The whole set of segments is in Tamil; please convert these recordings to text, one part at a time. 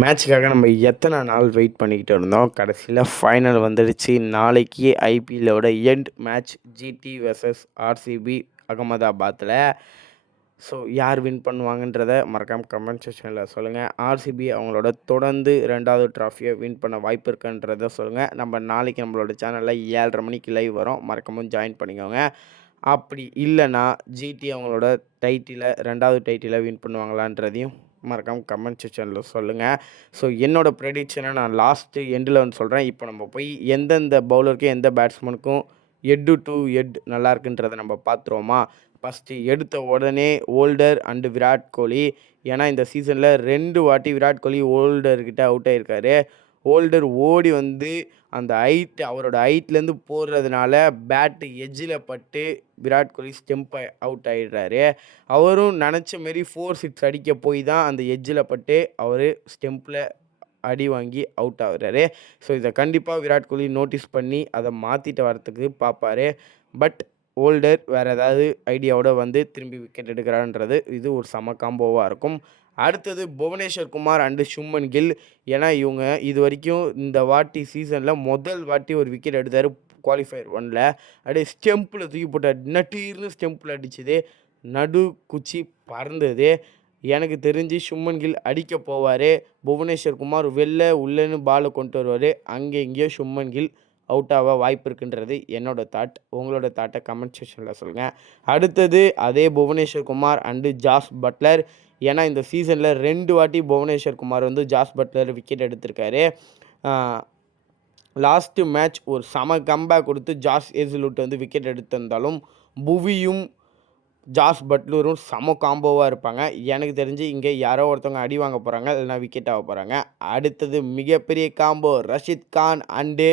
மேட்ச்சுக்காக நம்ம எத்தனை நாள் வெயிட் பண்ணிக்கிட்டு இருந்தோம். கடைசியில ஃபைனல் வந்துடுச்சு. நாளைக்கு ஐபிஎல்லோட end match GT versus RCB அகமதாபாத்தில். ஸோ யார் வின் பண்ணுவாங்கன்றத மறக்காமல் கமெண்ட் செக்ஷனில் சொல்லுங்கள். ஆர்சிபி அவங்களோட தொடர்ந்து 2வது ட்ராஃபியை வின் பண்ண வாய்ப்பு இருக்குன்றத சொல்லுங்கள். நம்ம நாளைக்கு நம்மளோட சேனலில் 7:30 மணிக்கு லைவ் வரும். மறக்காமல் ஜாயின் பண்ணிக்கோங்க. அப்படி இல்லைன்னா ஜிடி அவங்களோட டைட்டிலை 2வது டைட்டிலை வின் பண்ணுவாங்களான்றதையும் மறக்காமல் கமெண்ட் செக்ஷனில் சொல்லுங்கள். ஸோ என்னோடய ப்ரெடிக்ஷனை நான் லாஸ்ட்டு எண்டில் வந்து சொல்கிறேன். இப்போ நம்ம போய் எந்தெந்த பவுலருக்கும் எந்த பேட்ஸ்மேனுக்கும் எட்டு டு எட் நல்லா இருக்குன்றதை நம்ம பார்த்துருவோமா. ஃபஸ்ட்டு எடுத்த உடனே ஓல்டர் அண்டு விராட் கோலி. ஏன்னா இந்த சீசனில் 2 வாட்டி விராட் கோலி ஓல்டர்கிட்ட அவுட் ஆகியிருக்காரு. ஓல்டர் ஓடி வந்து அந்த அவரோட ஹைட்லேருந்து போடுறதுனால பேட்டு எஜ்ஜில் பட்டு விராட் கோலி ஸ்டெம்ப் அவுட் ஆகிடுறாரு. அவரும் நினச்ச மாரி 4-6 அடிக்க போய் தான் அந்த எஜ்ஜில் பட்டு அவர் ஸ்டெம்பில் அடி வாங்கி அவுட் ஆகுறாரு. ஸோ இதை கண்டிப்பாக விராட் கோலி நோட்டீஸ் பண்ணி அதை மாற்றிட்டு வரத்துக்கு பார்ப்பார். பட் ஓல்டர் வேறு ஏதாவது ஐடியாவோட வந்து திரும்பி விக்கெட் எடுக்கிறான்றது இது ஒரு செம காம்போவாக இருக்கும். அடுத்தது புவனேஸ்வர் குமார் அண்டு சுப்மன் கில். ஏன்னா இவங்க இது வரைக்கும் இந்த வாட்டி சீசனில் முதல் வாட்டி ஒரு விக்கெட் எடுத்தார் குவாலிஃபயர் 1ல். அப்படியே ஸ்டெம்பில் தூக்கி போட்டார். நட்டீர்னு ஸ்டெம்பில் அடிச்சது, நடு குச்சி பறந்தது. எனக்கு தெரிஞ்சு சுப்மன் கில் அடிக்க போவார். புவனேஸ்வர் குமார் வெளில உள்ளேன்னு பாலை கொண்டு வருவார். அங்கே இங்கேயோ சுப்மன் கில் அவுட் ஆக வாய்ப்பு இருக்குன்றது என்னோடய தாட். உங்களோட தாட்டை கமெண்ட் செக்ஷனில் சொல்லுங்கள். அடுத்தது அதே Bhuvneshwar Kumar and Jos Buttler. ஏன்னா இந்த சீசனில் 2 வாட்டி புவனேஸ்வர் குமார் வந்து ஜாஸ் பட்லர் விக்கெட் எடுத்திருக்காரு. லாஸ்ட்டு மேட்ச் ஒரு செம கம்பேக் கொடுத்து ஜாஸ் ஹேசல்வுட் வந்து விக்கெட் எடுத்திருந்தாலும் புவியும் ஜாஸ் பட்லரும் செம காம்போவாக இருப்பாங்க. எனக்கு தெரிஞ்சு இங்கே யாரோ ஒருத்தவங்க அடி வாங்க போகிறாங்க, இல்லைனா விக்கெட் ஆக போகிறாங்க. அடுத்தது மிகப்பெரிய combo Rashid Khan and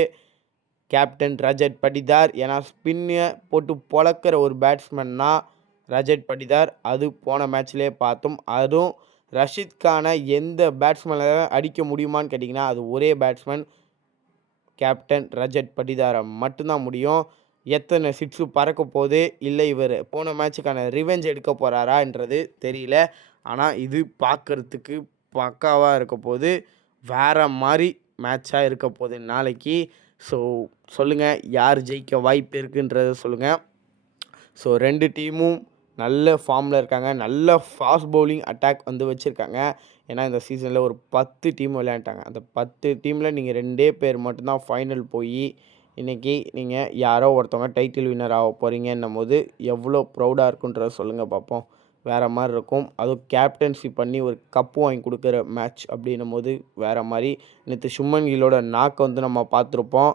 captain Rajat Patidar. ஏன்னா ஸ்பின்னை போட்டு பொழக்கிற ஒரு பேட்ஸ்மேன்னா ரஜத் படிதார். அது போன மேட்ச்லேயே பார்த்தோம். அதுவும் ரஷித் கானை எந்த பேட்ஸ்மேனால் அடிக்க முடியுமான்னு கேட்டிங்கன்னா அது ஒரே பேட்ஸ்மேன் கேப்டன் ரஜத் படிதாரை மட்டும்தான் முடியும். எத்தனை சிக்ஸு பறக்க போகுது, இல்லை இவர் போன மேட்சுக்கான ரிவெஞ்ச் எடுக்க போகிறாரான்றது தெரியல. ஆனால் இது பார்க்குறதுக்கு பக்காவாக இருக்க போகுது. வேறு மாதிரி மேட்சாக இருக்க போகுது நாளைக்கு. ஸோ சொல்லுங்கள், யார் ஜெயிக்க வாய்ப்பு இருக்குன்றத சொல்லுங்கள். ஸோ 2 டீமும் நல்ல ஃபார்மில் இருக்காங்க. நல்ல ஃபாஸ்ட் பவுலிங் அட்டாக் வந்து வச்சுருக்காங்க. ஏன்னா இந்த சீசனில் ஒரு 10 டீம் விளையாண்டாங்க. அந்த 10 டீமில் நீங்கள் 2 பேர் மட்டும்தான் ஃபைனல் போய் இன்றைக்கி நீங்கள் யாரோ ஒருத்தவங்க டைட்டில் வின்னர் ஆக போகிறீங்கன்னும் போது எவ்வளோ ப்ரௌடாக இருக்குன்றத சொல்லுங்கள் பார்ப்போம். வேறு மாதிரி இருக்கும். அதுவும் கேப்டன்சி பண்ணி ஒரு கப்பு வாங்கி கொடுக்குற மேட்ச் அப்படின்னும் போது வேறு மாதிரி. நேற்று சுப்மன் கில்லோட நாக்கை வந்து நம்ம பார்த்துருப்போம்.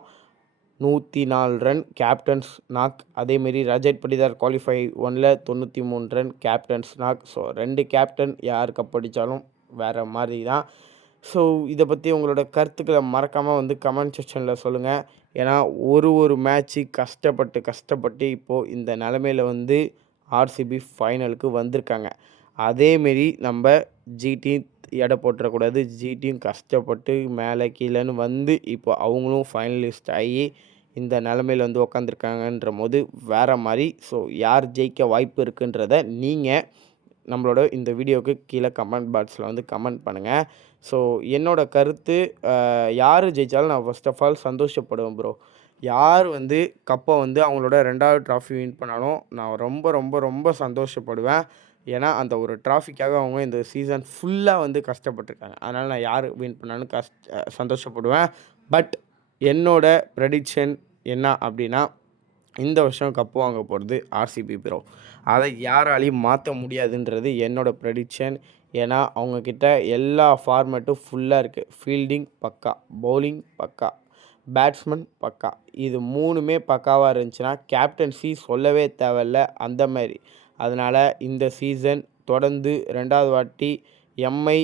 104 ரன் கேப்டன்ஸ் நாக். அதேமாரி ரஜத் படிதார் குவாலிஃபை 1ல் 93 run captains knock. So 2 captain யார் கப்படித்தாலும் வேறு மாதிரி தான். ஸோ இதை பற்றி உங்களோட கருத்துக்களை மறக்காமல் வந்து கமெண்ட் செக்ஷனில் சொல்லுங்கள். ஏன்னா ஒரு மேட்ச்சு கஷ்டப்பட்டு இப்போது இந்த நிலமையில் வந்து ஆர்சிபி ஃபைனலுக்கு வந்திருக்காங்க. அதேமாரி நம்ம ஜிடி எடை போட்டுறக்கூடாது. ஜிடியும் கஷ்டப்பட்டு மேலே கீழேன்னு வந்து இப்போ அவங்களும் ஃபைனலிஸ்ட் ஆகி இந்த நிலமையில் வந்து உக்காந்துருக்காங்கன்ற போது வேறு மாதிரி. ஸோ யார் ஜெயிக்க வாய்ப்பு இருக்குன்றத நீங்கள் நம்மளோட இந்த வீடியோவுக்கு கீழே கமெண்ட் பாக்ஸில் வந்து கமெண்ட் பண்ணுங்கள். ஸோ என்னோடய கருத்து, யார் ஜெயித்தாலும் நான் ஃபர்ஸ்ட் ஆஃப் ஆல் சந்தோஷப்படுவேன் ப்ரோ. யார் வந்து கப்பை வந்து அவங்களோட 2வது ட்ராஃபி வின் பண்ணாலும் நான் ரொம்ப ரொம்ப ரொம்ப சந்தோஷப்படுவேன். ஏன்னா அந்த ஒரு ட்ராஃபிக்காக அவங்க இந்த சீசன் ஃபுல்லாக வந்து கஷ்டப்பட்டுருக்காங்க. அதனால் நான் யார் வின் பண்ணாலும் சந்தோஷப்படுவேன். பட் என்னோடய ப்ரெடிக்ஷன் என்ன அப்படின்னா, இந்த வருஷம் கப்பு வாங்க போகிறது ஆர்சிபி ப்ரோ. அதை யாராலையும் மாற்ற முடியாதுன்றது என்னோடய ப்ரெடிக்ஷன். ஏன்னா அவங்கக்கிட்ட எல்லா ஃபார்மேட்டும் ஃபுல்லாக இருக்குது. ஃபீல்டிங் பக்கா, பவுலிங் பக்கா, பேட்ஸ்மேன் பக்கா. இது 3மே பக்காவாக இருந்துச்சுன்னா கேப்டன்சி சொல்லவே தேவையில்ல அந்த மாதிரி. அதனால் இந்த சீசன் தொடர்ந்து 2வது வாட்டி எம்ஐ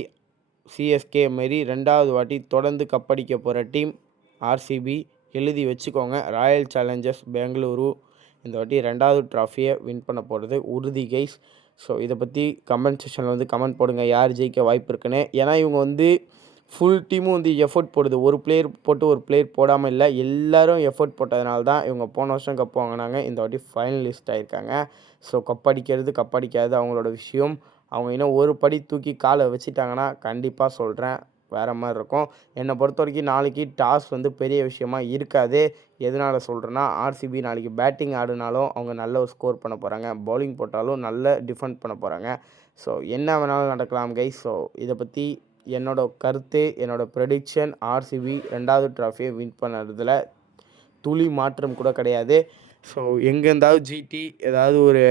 சிஎஸ்கே மாரி 2வது வாட்டி தொடர்ந்து கப்படிக்க போகிற டீம் ஆர்சிபி. எழுதி வச்சுக்கோங்க. ராயல் சேலஞ்சர்ஸ் பெங்களூரு இந்த வாட்டி 2வது ட்ராஃபியை வின் பண்ண போகிறது உறுதி கைஸ். ஸோ இதை பற்றி கமெண்ட் செக்ஷனில் வந்து கமெண்ட் போடுங்க, யார் ஜெயிக்க வாய்ப்பு இருக்குன்னு. ஏன்னா இவங்க வந்து ஃபுல் டீமும் வந்து எஃபர்ட் போடுது. ஒரு பிளேயர் போட்டு ஒரு பிளேயர் போடாமல் இல்லை, எல்லோரும் எஃபர்ட் போட்டதுனால தான் இவங்க போன வருஷம் கப்பு வாங்கினாங்க. இந்த வாட்டி ஃபைனலிஸ்ட் ஆகிருக்காங்க. ஸோ கப்படிக்காது அவங்களோட விஷயம். அவங்க இன்னும் ஒரு படி தூக்கி காலை வச்சுட்டாங்கன்னா கண்டிப்பாக சொல்கிறேன் வேறு மாதிரி இருக்கும். என்னை பொறுத்த வரைக்கும் நாளைக்கு டாஸ் வந்து பெரிய விஷயமா இருக்காது. எதனால சொல்கிறேன்னா, ஆர்சிபி நாளைக்கு பேட்டிங் ஆடினாலும் அவங்க நல்ல ஒரு ஸ்கோர் பண்ண போகிறாங்க. பவுலிங் போட்டாலும் நல்ல டிஃபெண்ட் பண்ண போகிறாங்க. ஸோ என்ன வேணாலும் நடக்கலாம் கைஸ். ஸோ இதை பற்றி என்னோடய கருத்து, என்னோடய ப்ரெடிக்ஷன், ஆர்சிபி 2வது ட்ராஃபியை வின் பண்ணுறதுல துளி மாற்றம் கூட கிடையாது. ஸோ எங்கேருந்தாவது ஜிடி ஏதாவது ஒரு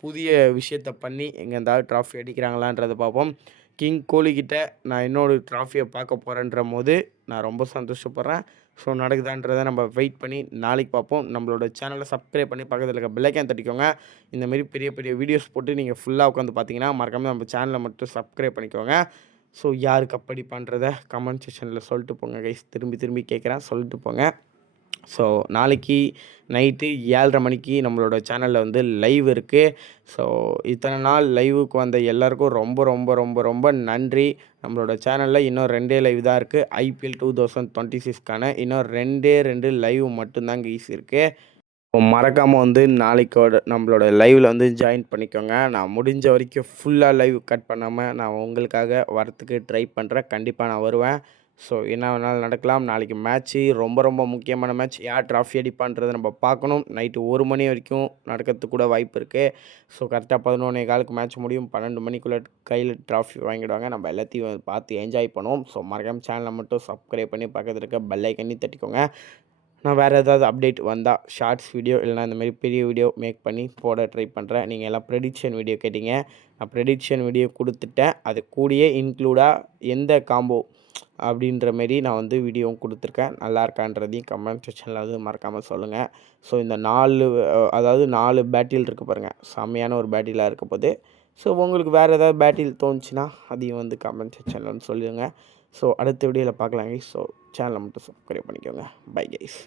புதிய விஷயத்த பண்ணி எங்கேருந்தாவது ட்ராஃபி அடிக்கிறாங்களான்றதை பார்ப்போம். கிங் கோலிக்கிட்ட நான் இன்னொரு ட்ராஃபியை பார்க்க போகிறேன்ற போது நான் ரொம்ப சந்தோஷப்படுறேன். ஸோ நடக்குதான்றதை நம்ம வெயிட் பண்ணி நாளைக்கு பார்ப்போம். நம்மளோட சேனலை சப்ஸ்கிரைப் பண்ணி பக்கத்தில் இருக்க பெல் ஐக்கான் தட்டிக்கோங்க. இந்தமாரி பெரிய பெரிய வீடியோஸ் போட்டு நீங்கள் ஃபுல்லாக உட்காந்து பார்த்தீங்கன்னா மறக்காமல் நம்ம சேனலை மட்டும் சப்ஸ்கிரைப் பண்ணிக்கோங்க. ஸோ யார் கப்படி பண்ணுறத கமெண்ட் செக்ஷனில் சொல்லிட்டு போங்க கைஸ். திரும்பி திரும்பி கேட்குறேன், சொல்லிட்டு போங்க. ஸோ நாளைக்கு நைட்டு 7:30 மணிக்கு நம்மளோட சேனலில் வந்து லைவ் இருக்குது. ஸோ இத்தனை நாள் லைவுக்கு வந்த எல்லாருக்கும் ரொம்ப ரொம்ப ரொம்ப ரொம்ப நன்றி. நம்மளோட சேனலில் இன்னும் 2 லைவ் தான் இருக்குது. IPL 2026க்கான இன்னும் 2 லைவ் மட்டும்தான் கைஸ் இருக்குது. மறக்காமல் வந்து நாளைக்கோட நம்மளோட லைவில் வந்து ஜாயின் பண்ணிக்கோங்க. நான் முடிஞ்ச வரைக்கும் ஃபுல்லாக லைவ் கட் பண்ணாமல் நான் உங்களுக்காக வரத்துக்கு ட்ரை பண்ணுறேன். கண்டிப்பாக நான் வருவேன். ஸோ என்ன வேணாலும் நடக்கலாம். நாளைக்கு மேட்ச்சு ரொம்ப ரொம்ப முக்கியமான மேட்ச். யார் ட்ராஃபி அடிப்பான்றதை நம்ம பார்க்கணும். நைட்டு 1 மணி வரைக்கும் நடக்கிறதுக்கு கூட வாய்ப்பு இருக்குது. ஸோ கரெக்டாக 11:15க்கு மேட்ச் முடியும். 12 மணிக்குள்ளே கையில் ட்ராஃபி வாங்கிடுவாங்க. நம்ம எல்லாத்தையும் பார்த்து என்ஜாய் பண்ணுவோம். ஸோ மறக்காமல் சேனலை மட்டும் சப்ஸ்கிரைப் பண்ணி பக்கத்தில் இருக்க பெல் ஐக்கனை தட்டிக்கோங்க. நான் வேறு ஏதாவது அப்டேட் வந்தால் ஷார்ட்ஸ் வீடியோ இல்லைனா இந்தமாரி பெரிய வீடியோ மேக் பண்ணி போட ட்ரை பண்ணுறேன். நீங்கள் எல்லாம் ப்ரெடிக்ஷன் வீடியோ கேட்டிங்க. நான் ப்ரெடிக்ஷன் வீடியோ கொடுத்துட்டேன். அது கூடயே இன்க்ளூடாக எந்த காம்போ அப்படின்ற மாரி நான் வந்து வீடியோவும் கொடுத்துருக்கேன். நல்லா இருக்கான்றதையும் கமெண்ட் செக்ஷனில் வந்து மறக்காமல் சொல்லுங்கள். ஸோ இந்த 4 பேட்டில் இருக்குது பாருங்கள். செம்மையான ஒரு பேட்டிலாக இருக்க போது. ஸோ உங்களுக்கு வேறு ஏதாவது பேட்டில் தோணுச்சுன்னா அதையும் வந்து கமெண்ட் செக்ஷனில் வந்து சொல்லுங்கள். ஸோ அடுத்த வீடியோவில் பார்க்கலாங்க. ஸோ சேனலை மட்டும் சப்ஸ்கிரைப் பண்ணிக்கோங்க. Bye guys.